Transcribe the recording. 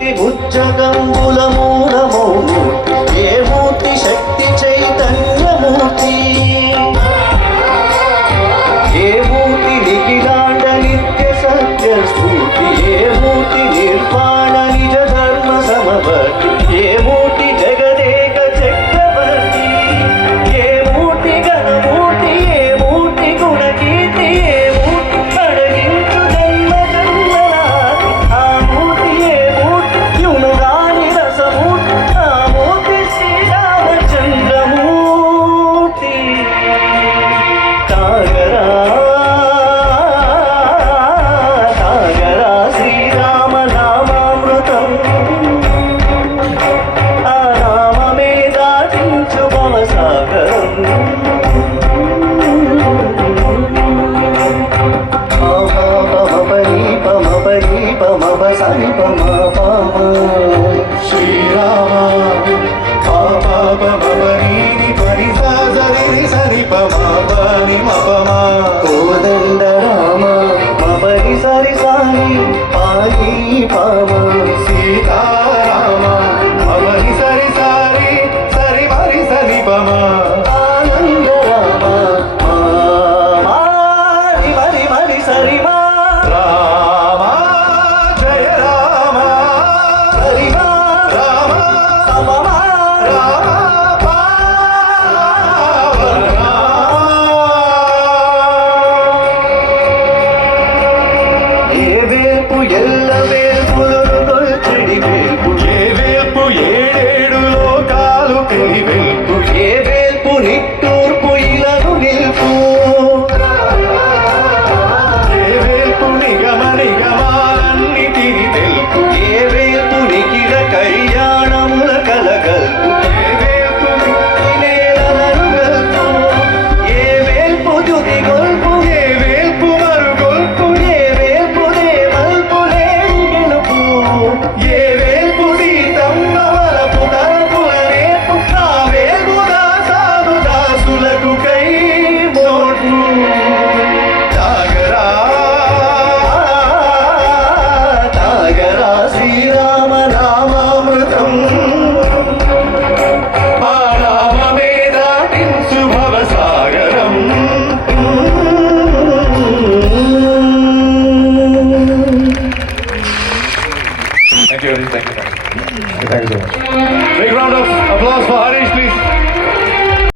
ఉజ్జగంబుల మూలమూర్తి ఏ మూర్తి శక్తి చైతన్యమూర్తి ఏ మూర్తి నిఖిలాండ నిత్య సత్య స్ఫూర్తి ఏ మూర్తి నిర్వాణ నిజ ధర్మ సమవర్తి ఏ మూర్తి జగదేక చక్రవర్తి ఏ మూర్తి గణమూర్తి ఏ మూర్తి గుణకీర్తి ఏ మూర్తి అడగించు జన్మ జన్మనాథి ఆ మూర్తి ఏ మూర్తి యునుగాని రసమూర్తి ఆ మూర్తి శ్రీరామచంద్రమూర్తి తాగరా తాగరా శ్రీరామ నామామృతం ఆ నామమే దాటించు భవసాగరం పమ పమ పమ పమ పమ పమ